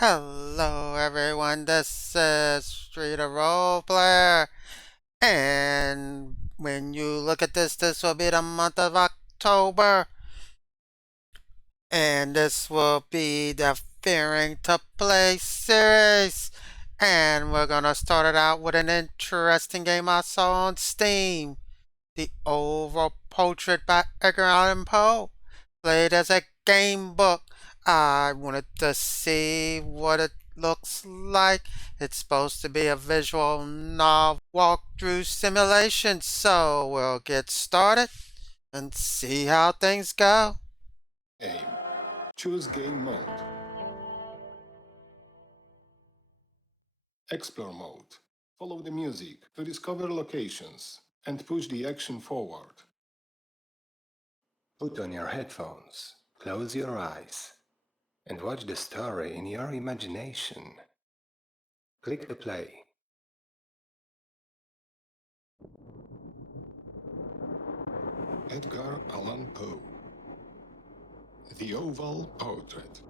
Hello everyone, this is Street of Role Player, and when you look at this will be the month of October, and this will be the Fearing to Play series, and we're gonna start it out with an interesting game I saw on Steam, The Oval Portrait by Edgar A, played as a game book. I wanted to see what it looks like. It's supposed to be a visual novel walkthrough simulation, so we'll get started and see how things go. Aim. Choose Game Mode. Explore Mode. Follow the music to discover locations and push the action forward. Put on your headphones, close your eyes, and watch the story in your imagination. Click to play. Edgar Allan Poe. The Oval Portrait.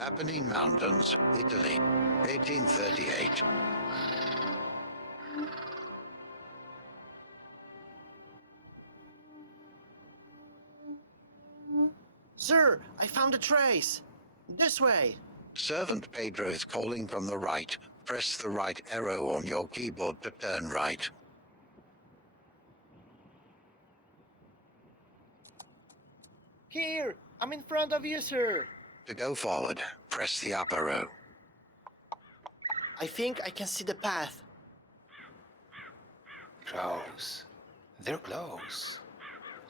Apennine Mountains, Italy, 1838. Sir, I found a trace! This way! Servant Pedro is calling from the right. Press the right arrow on your keyboard to turn right. Here! I'm in front of you, sir! To go forward, press the up arrow. I think I can see the path. Close. They're close.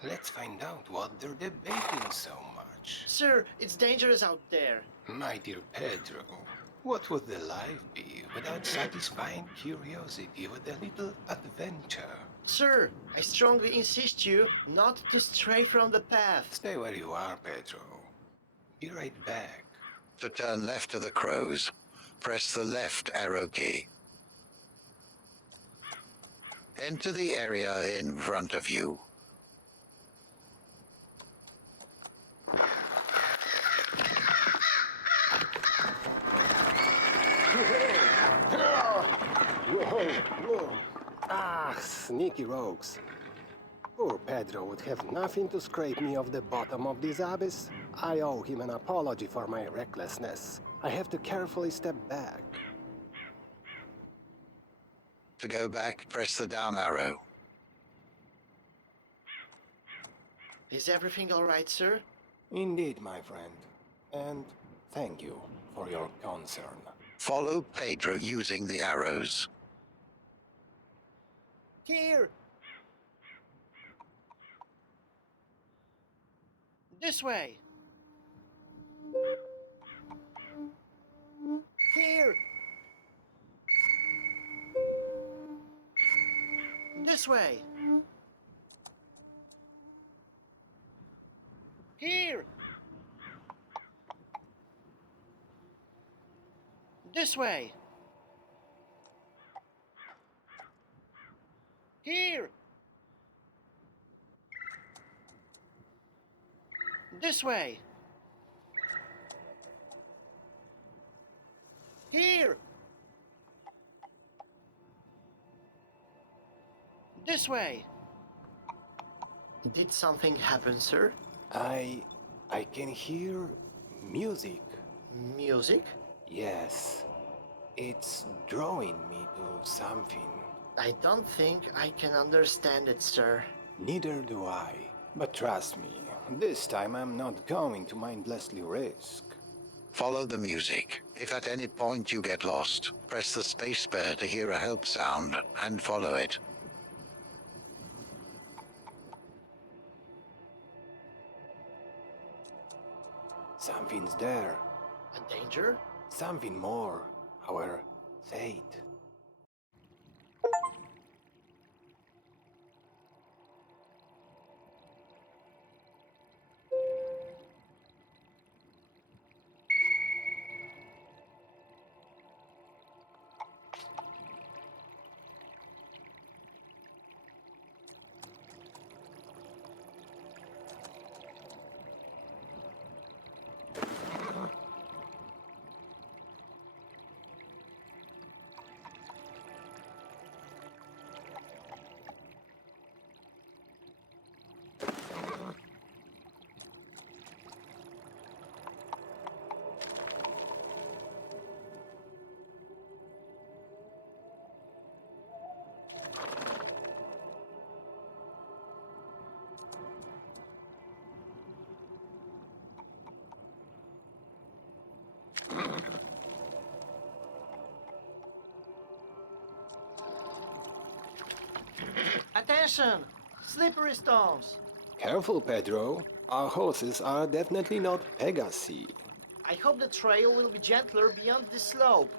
Let's find out what they're debating so much. Sir, it's dangerous out there. My dear Pedro, what would the life be without satisfying curiosity with a little adventure? Sir, I strongly insist you not to stray from the path. Stay where you are, Pedro. Be right back. To turn left to the crows, press the left arrow key. Enter the area in front of you. Whoa. Ah, sneaky rogues. Poor Pedro would have nothing to scrape me off the bottom of this abyss. I owe him an apology for my recklessness. I have to carefully step back. To go back, press the down arrow. Is everything all right, sir? Indeed, my friend. And thank you for your concern. Follow Pedro using the arrows. Here! This way! Here! This way! Here! This way! Here! This way! Here! This way! Did something happen, sir? I can hear music. Music? Yes. It's drawing me to something. I don't think I can understand it, sir. Neither do I. But trust me, this time I'm not going to mindlessly risk. Follow the music. If at any point you get lost, press the spacebar to hear a help sound and follow it. Something's there. A danger? Something more. Our fate. Attention! Slippery stones! Careful, Pedro. Our horses are definitely not Pegasi. I hope the trail will be gentler beyond this slope.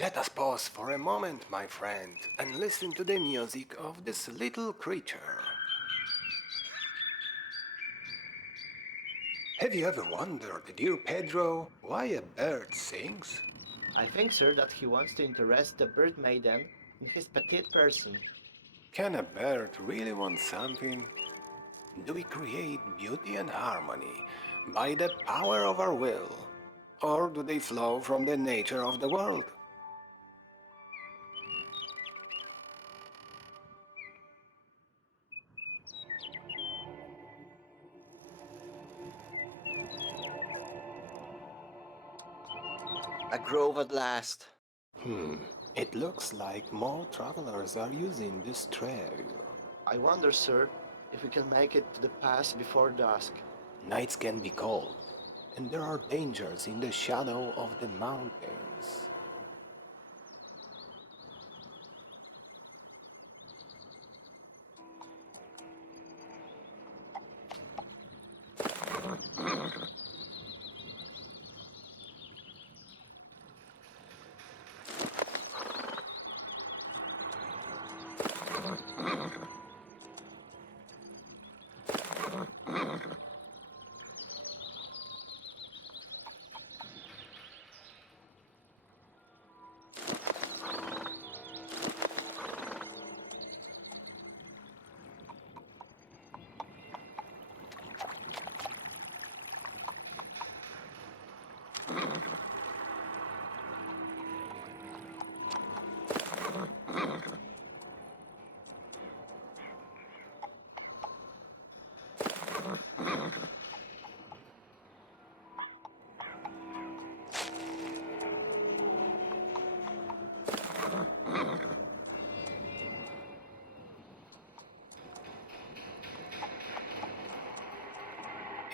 Let us pause for a moment, my friend, and listen to the music of this little creature. Have you ever wondered, dear Pedro, why a bird sings? I think, sir, that he wants to interest the bird maiden in his petite person. Can a bird really want something? Do we create beauty and harmony by the power of our will? Or do they flow from the nature of the world? A grove at last. It looks like more travelers are using this trail. I wonder, sir, if we can make it to the pass before dusk. Nights can be cold, and there are dangers in the shadow of the mountains.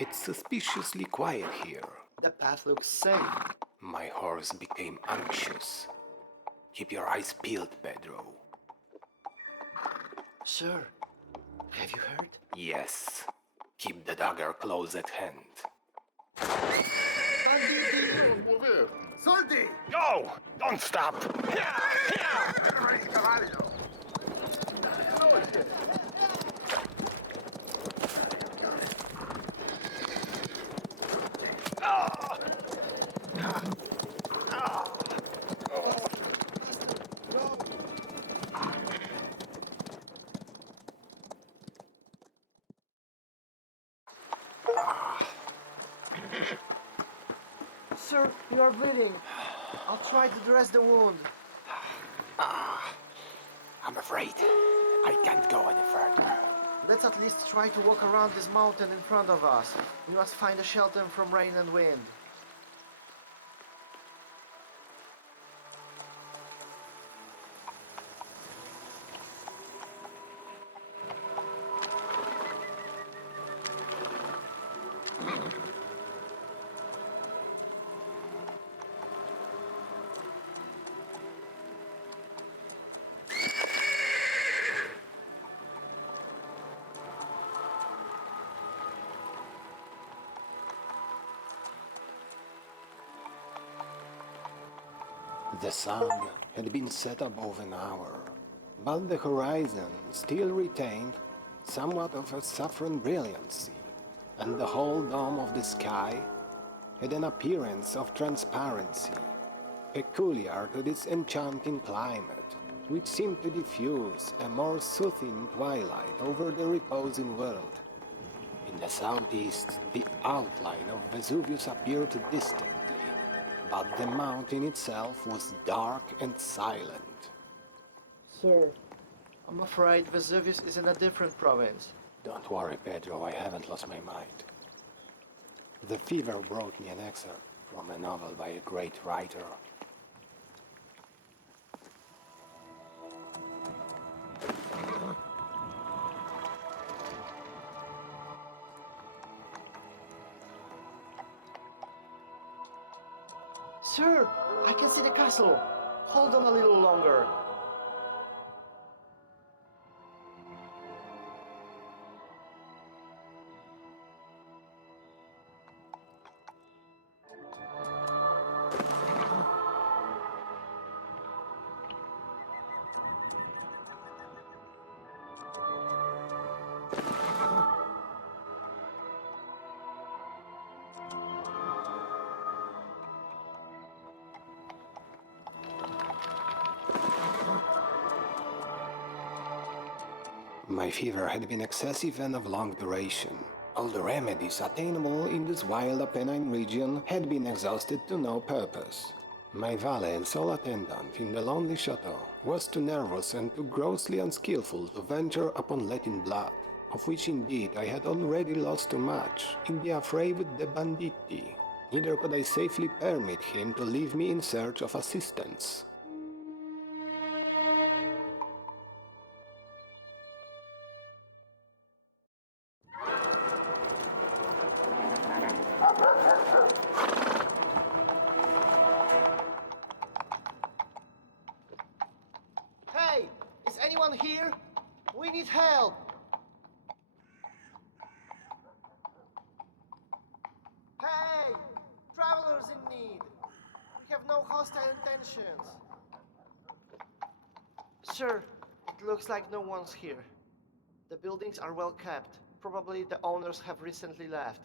It's suspiciously quiet here. The path looks safe. My horse became anxious. Keep your eyes peeled, Pedro. Sir, have you heard? Yes. Keep the dagger close at hand. Go! Don't stop! Sir, you are bleeding. I'll try to dress the wound. I'm afraid I can't go any further. Let's at least try to walk around this mountain in front of us. We must find a shelter from rain and wind. The sun had been set above an hour, but the horizon still retained somewhat of a saffron brilliancy, and the whole dome of the sky had an appearance of transparency, peculiar to this enchanting climate, which seemed to diffuse a more soothing twilight over the reposing world. In the southeast, the outline of Vesuvius appeared distinctly, but the mountain itself was dark and silent. Sir, I'm afraid Vesuvius is in a different province. Don't worry, Pedro, I haven't lost my mind. The fever brought me an excerpt from a novel by a great writer. Sir, I can see the castle. Hold on a little longer. My fever had been excessive and of long duration. All the remedies attainable in this wild Apennine region had been exhausted to no purpose. My valet and sole attendant in the lonely chateau was too nervous and too grossly unskillful to venture upon letting blood, of which indeed I had already lost too much in the affray with the banditti. Neither could I safely permit him to leave me in search of assistance. Hey, is anyone here? We need help. Hey, travelers in need. We have no hostile intentions. Sir, it looks like no one's here. The buildings are well kept. Probably the owners have recently left.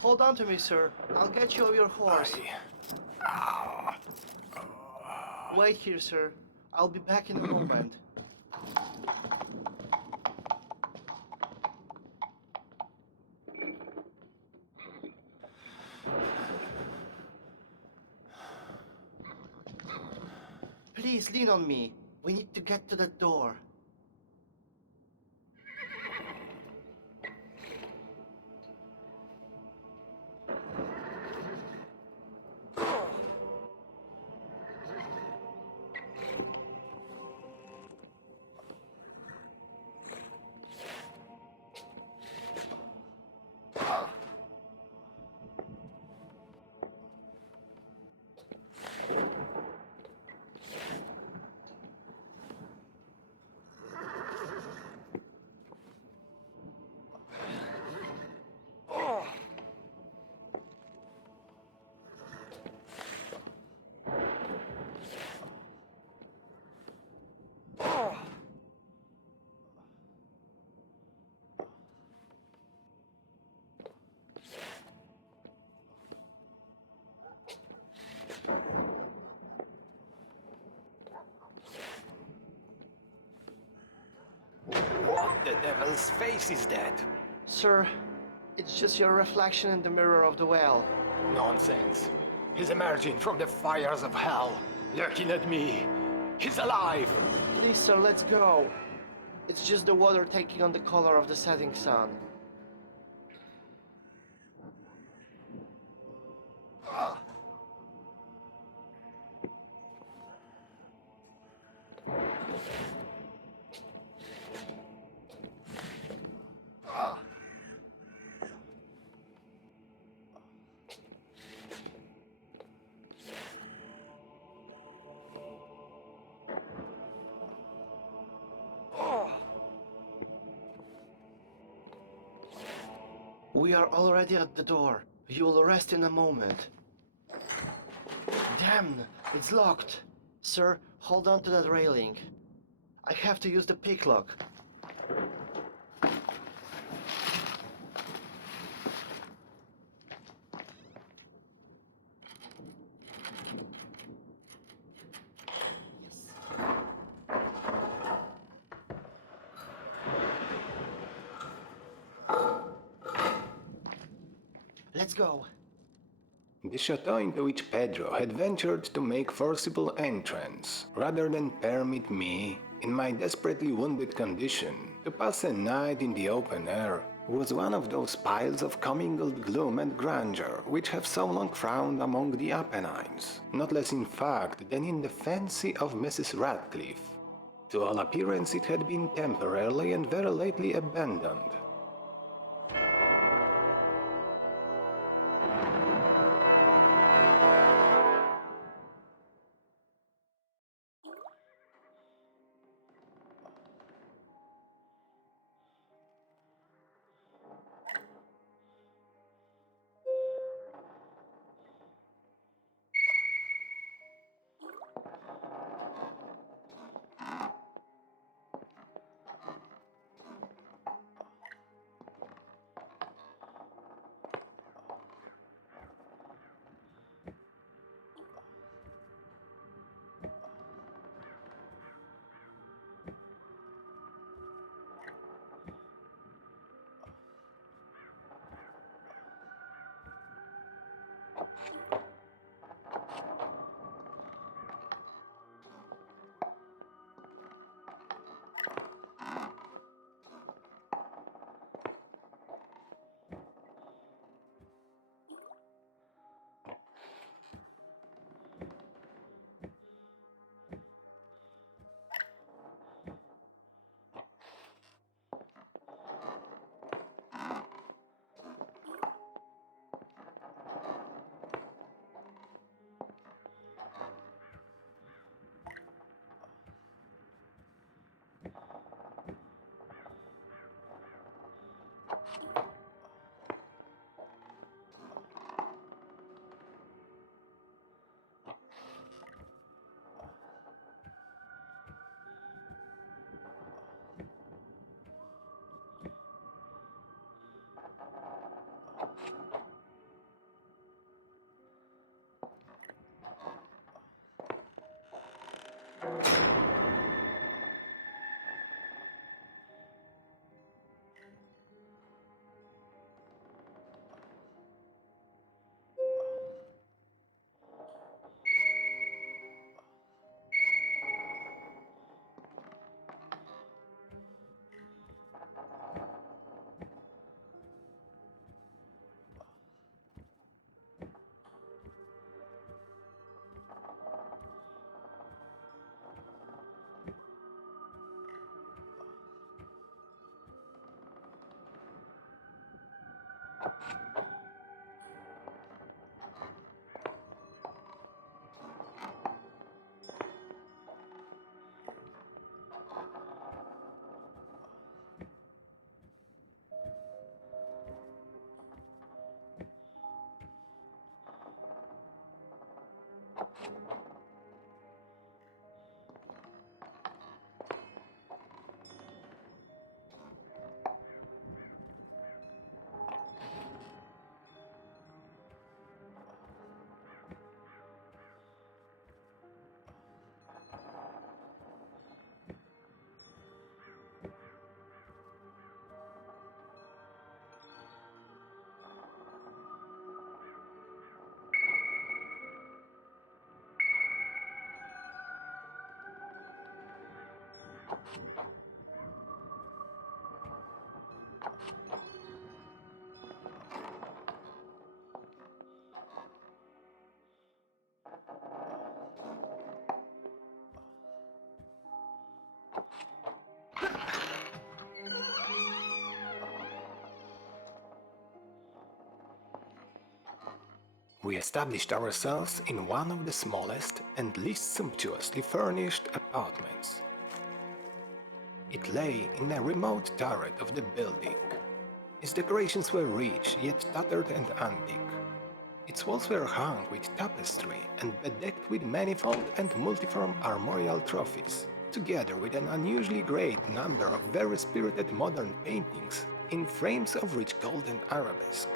Hold on to me, sir. I'll get you your horse. Wait here, sir. I'll be back in a moment. Please lean on me. We need to get to the door. What the devil's face is that? Sir, it's just your reflection in the mirror of the well. Nonsense. He's emerging from the fires of hell, looking at me. He's alive! Please, sir, let's go. It's just the water taking on the color of the setting sun. We are already at the door. You will rest in a moment. Damn, it's locked. Sir, hold on to that railing. I have to use the pick lock. Let's go. The chateau into which Pedro had ventured to make forcible entrance, rather than permit me, in my desperately wounded condition, to pass a night in the open air, was one of those piles of commingled gloom and grandeur which have so long frowned among the Apennines, not less in fact than in the fancy of Mrs. Radcliffe. To all appearance it had been temporarily and very lately abandoned. We established ourselves in one of the smallest and least sumptuously furnished apartments. It lay in a remote turret of the building. Its decorations were rich, yet tattered and antique. Its walls were hung with tapestry and bedecked with manifold and multiform armorial trophies, together with an unusually great number of very spirited modern paintings in frames of rich gold and arabesque.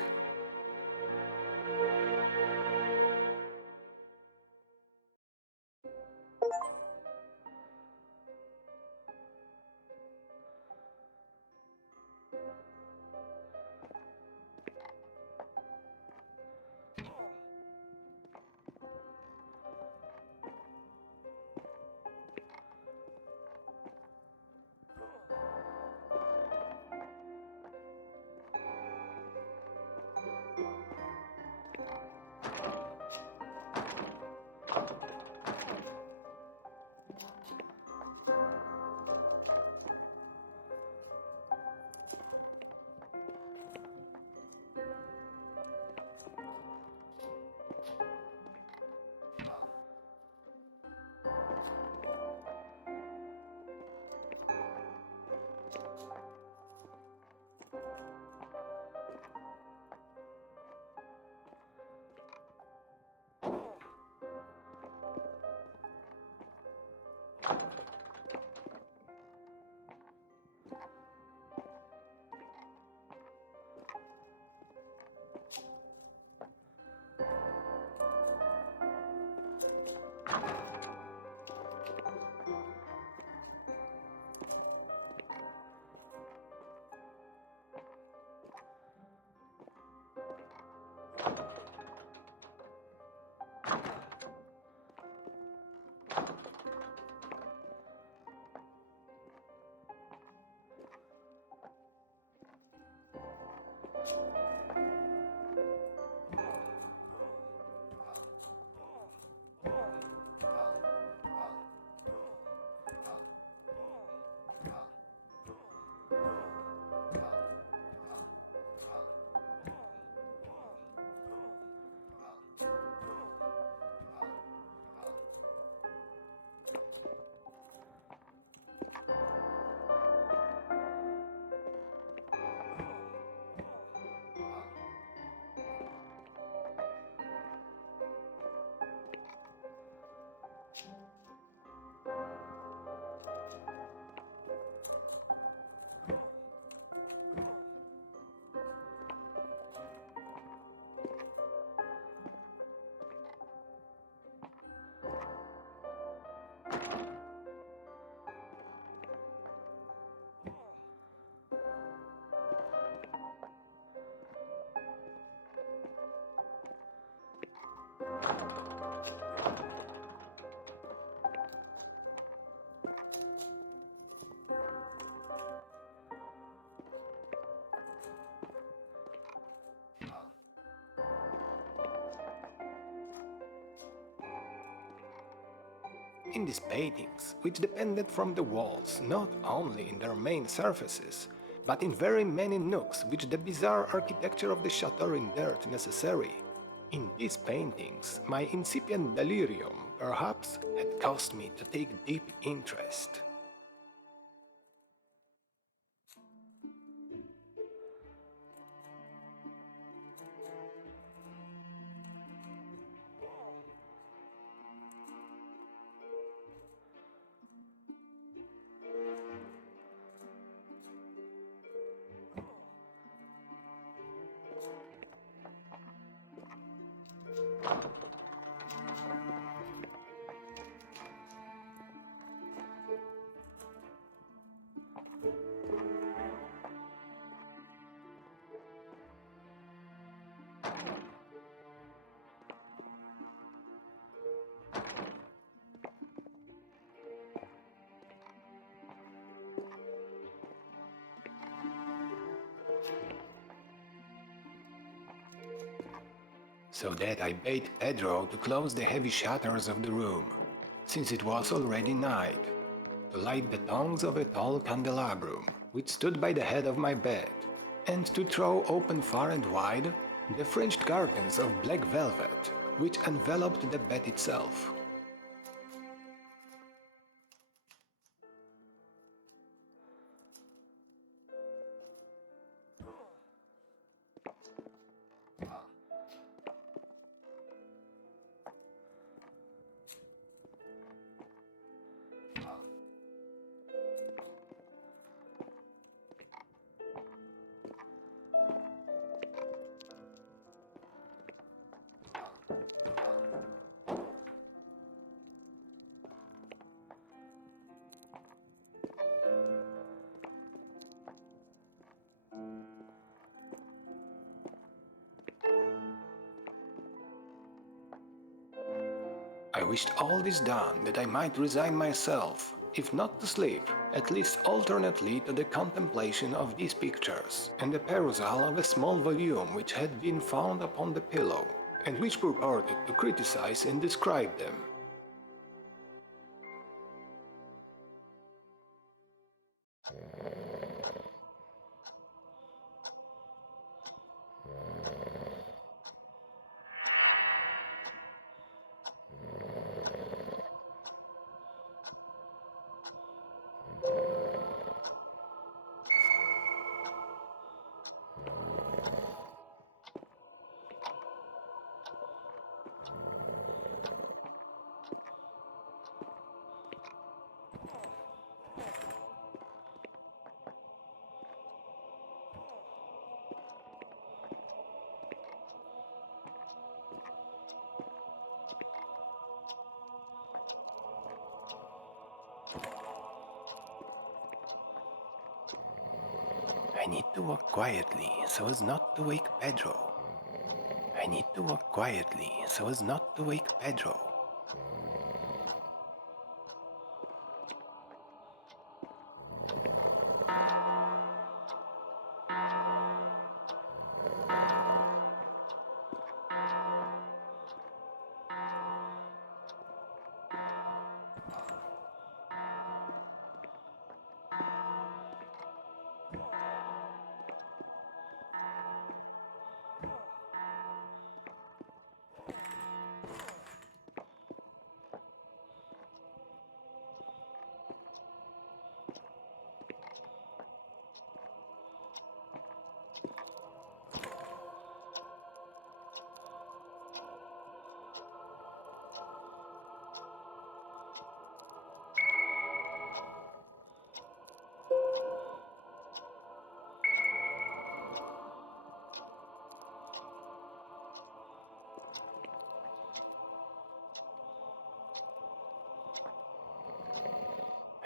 In these paintings, which depended from the walls not only in their main surfaces, but in very many nooks which the bizarre architecture of the chateau rendered necessary, in these paintings my incipient delirium perhaps had caused me to take deep interest. so that I bade Pedro to close the heavy shutters of the room, since it was already night, to light the tongs of a tall candelabrum which stood by the head of my bed, and to throw open far and wide the fringed curtains of black velvet which enveloped the bed itself. I wished all this done that I might resign myself, if not to sleep, at least alternately to the contemplation of these pictures, and the perusal of a small volume which had been found upon the pillow, and which purported to criticize and describe them. I need to walk quietly so as not to wake Pedro. I need to walk quietly so as not to wake Pedro.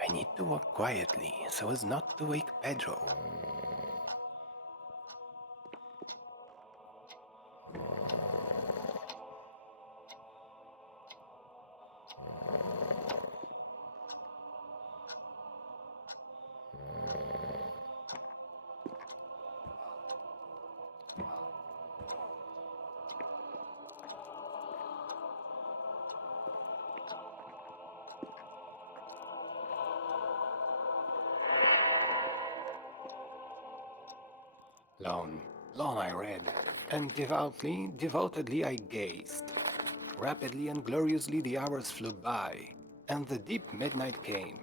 I need to walk quietly so as not to wake Pedro. Long I read, and devotedly I gazed. Rapidly and gloriously the hours flew by, and the deep midnight came.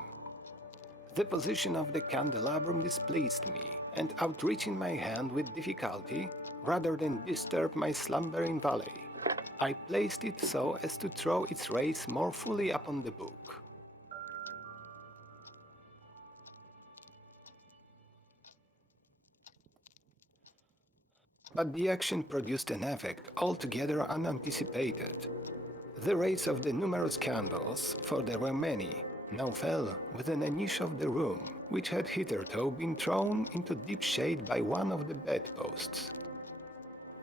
The position of the candelabrum displeased me, and outreaching my hand with difficulty, rather than disturb my slumbering valet, I placed it so as to throw its rays more fully upon the book. But the action produced an effect altogether unanticipated. The rays of the numerous candles, for there were many, now fell within a niche of the room, which had hitherto been thrown into deep shade by one of the bedposts.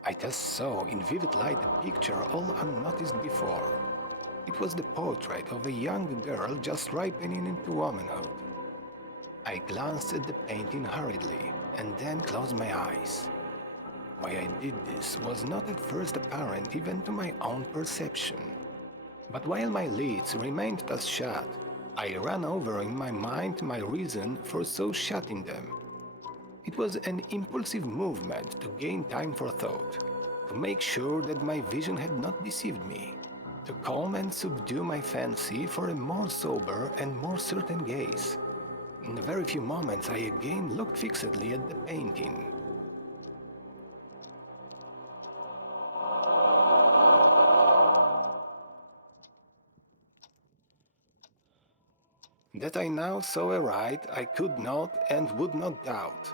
I thus saw in vivid light a picture all unnoticed before. It was the portrait of a young girl just ripening into womanhood. I glanced at the painting hurriedly, and then closed my eyes. Why I did this was not at first apparent even to my own perception. But while my lids remained thus shut, I ran over in my mind my reason for so shutting them. It was an impulsive movement to gain time for thought, to make sure that my vision had not deceived me, to calm and subdue my fancy for a more sober and more certain gaze. In a very few moments I again looked fixedly at the painting. That I now saw aright I could not and would not doubt,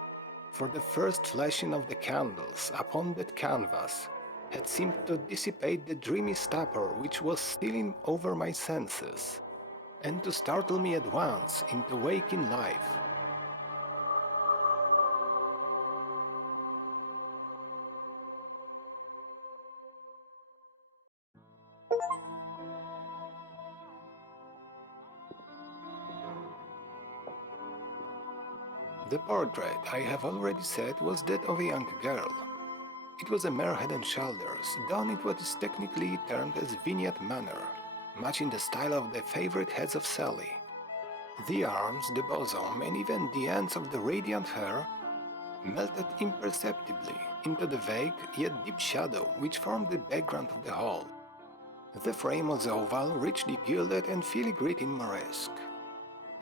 for the first flashing of the candles upon that canvas had seemed to dissipate the dreamy stupor which was stealing over my senses, and to startle me at once into waking life. The portrait, I have already said, was that of a young girl. It was a mere head and shoulders, done in what is technically termed as vignette manner, much in the style of the favorite heads of Sally. The arms, the bosom, and even the ends of the radiant hair melted imperceptibly into the vague yet deep shadow which formed the background of the whole. The frame was oval, richly gilded and filigree moresque.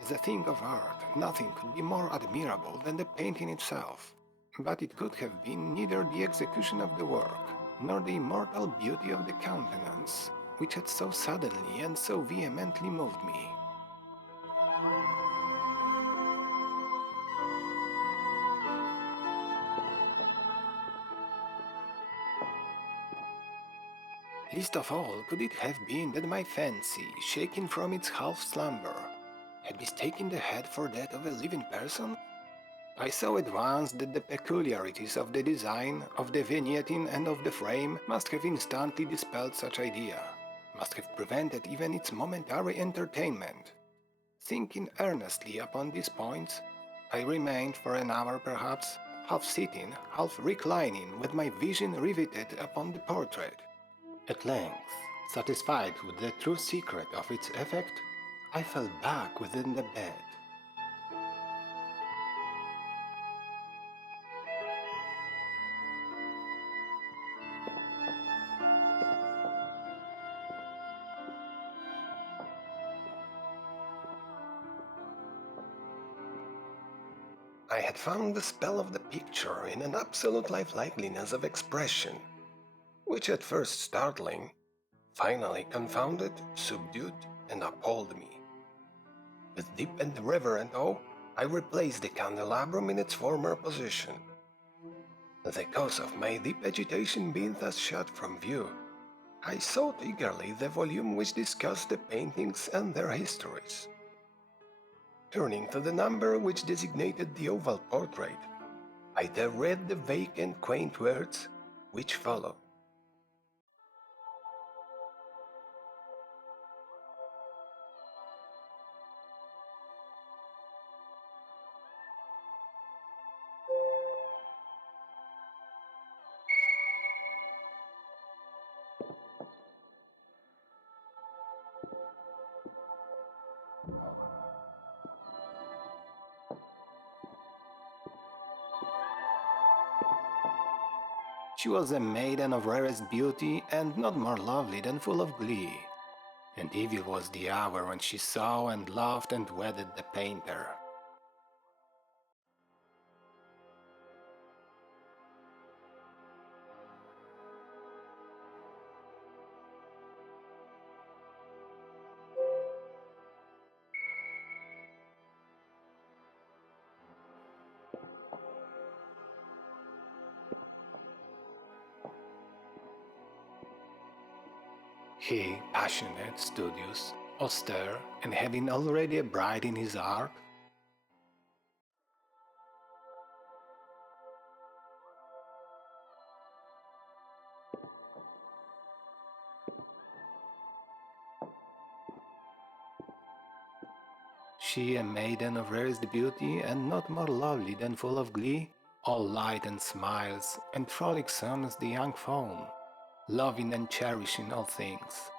As a thing of art, nothing could be more admirable than the painting itself, but it could have been neither the execution of the work, nor the immortal beauty of the countenance, which had so suddenly and so vehemently moved me. Least of all could it have been that my fancy, shaken from its half-slumber, had mistaken the head for that of a living person? I saw at once that the peculiarities of the design, of the vignetting and of the frame must have instantly dispelled such idea, must have prevented even its momentary entertainment. Thinking earnestly upon these points, I remained for an hour perhaps, half sitting, half reclining, with my vision riveted upon the portrait. At length, satisfied with the true secret of its effect, I fell back within the bed. I had found the spell of the picture in an absolute lifelikeness of expression, which at first startling, finally confounded, subdued, and appalled me. With deep and reverent awe, I replaced the candelabrum in its former position. The cause of my deep agitation being thus shut from view, I sought eagerly the volume which discussed the paintings and their histories. Turning to the number which designated the oval portrait, I there read the vague and quaint words which follow. She was a maiden of rarest beauty and not more lovely than full of glee, and evil was the hour when she saw and loved and wedded the painter. He, passionate, studious, austere, and having already a bride in his heart, she a maiden of rarest beauty and not more lovely than full of glee, all light and smiles, and frolicsome as the young fawn, loving and cherishing all things.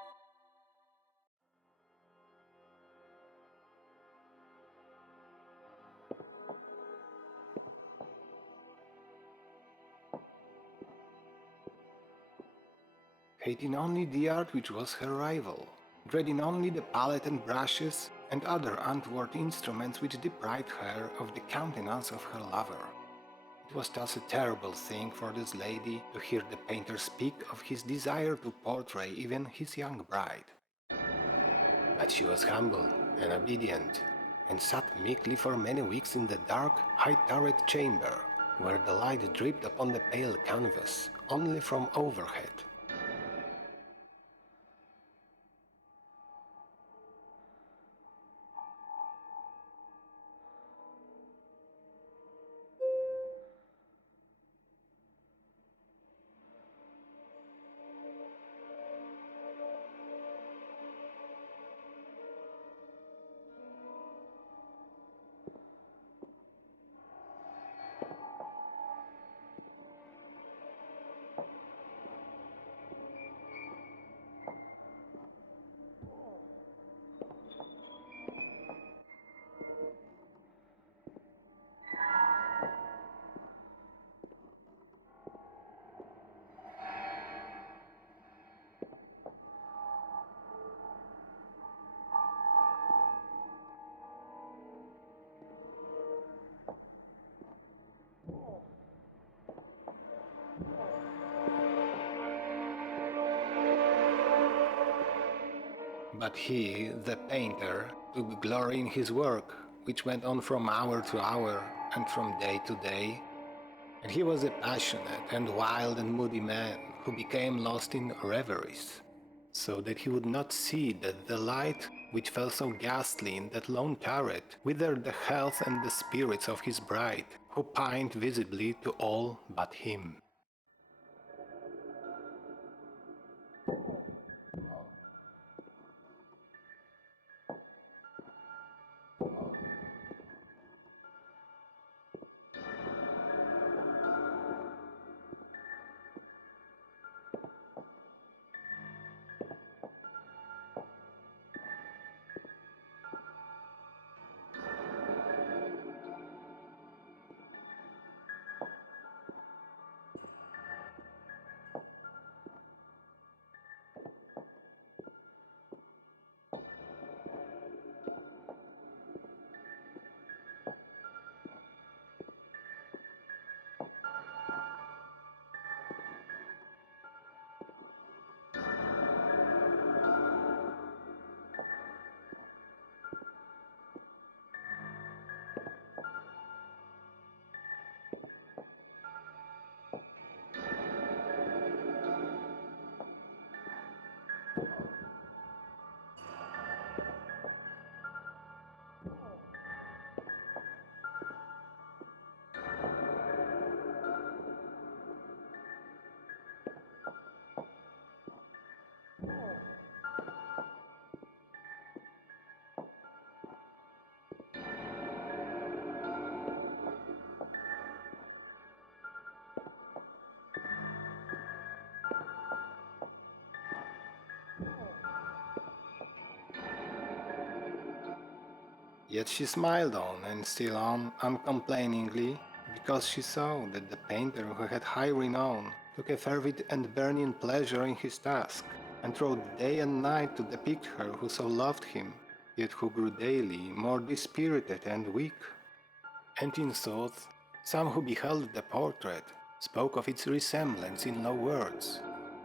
Hating only the art which was her rival, dreading only the palette and brushes and other untoward instruments which deprived her of the countenance of her lover. It was thus a terrible thing for this lady to hear the painter speak of his desire to portray even his young bride. But she was humble and obedient, and sat meekly for many weeks in the dark, high-turret chamber, where the light dripped upon the pale canvas only from overhead. But he, the painter, took glory in his work, which went on from hour to hour and from day to day, and he was a passionate and wild and moody man who became lost in reveries, so that he would not see that the light which fell so ghastly in that lone turret withered the health and the spirits of his bride, who pined visibly to all but him. Yet she smiled on and still on uncomplainingly, because she saw that the painter who had high renown took a fervid and burning pleasure in his task, and trod day and night to depict her who so loved him, yet who grew daily more dispirited and weak. And in sooth, some who beheld the portrait spoke of its resemblance in low words,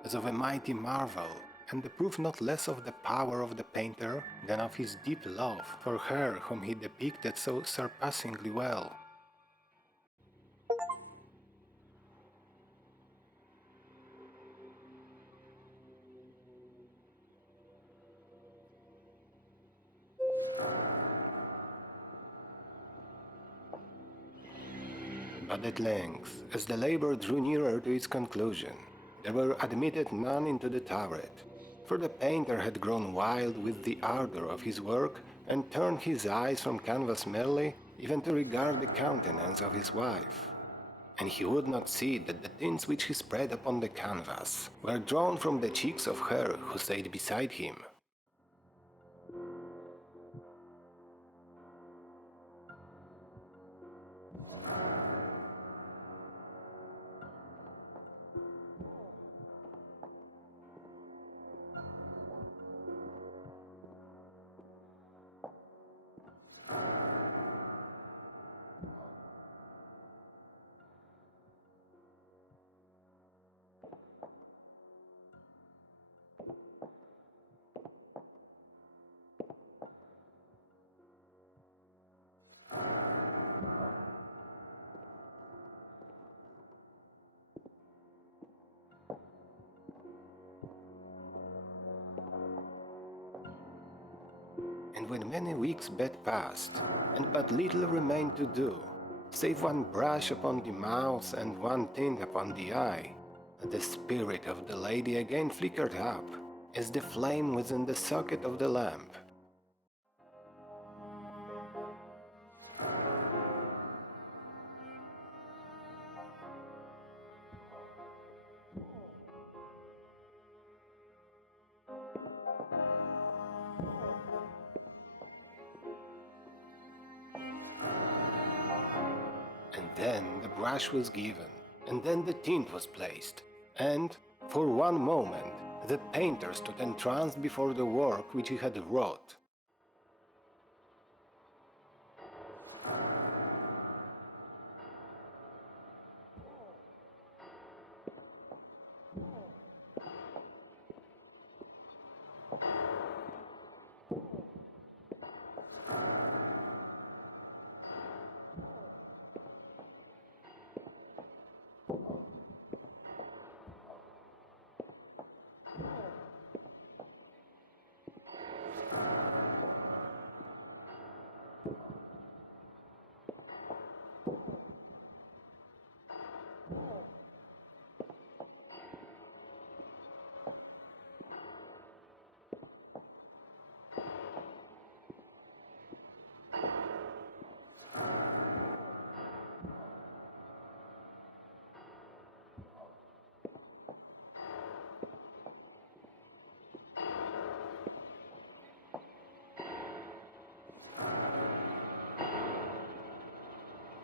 as of a mighty marvel, and the proof not less of the power of the painter than of his deep love for her whom he depicted so surpassingly well. But at length, as the labor drew nearer to its conclusion, there were admitted none into the turret, for the painter had grown wild with the ardor of his work and turned his eyes from canvas merely even to regard the countenance of his wife. and he would not see that the tints which he spread upon the canvas were drawn from the cheeks of her who sat beside him. And when many weeks bed past, and but little remained to do, save one brush upon the mouth and one tint upon the eye, the spirit of the lady again flickered up, as the flame within the socket of the lamp. And then the brush was given, and then the tint was placed, and, for one moment, the painter stood entranced before the work which he had wrought.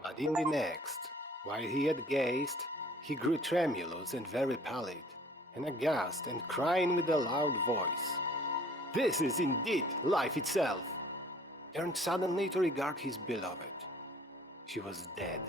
But in the next, while he had gazed, he grew tremulous and very pallid, and aghast and crying with a loud voice, "This is indeed life itself!" turned suddenly to regard his beloved. She was dead.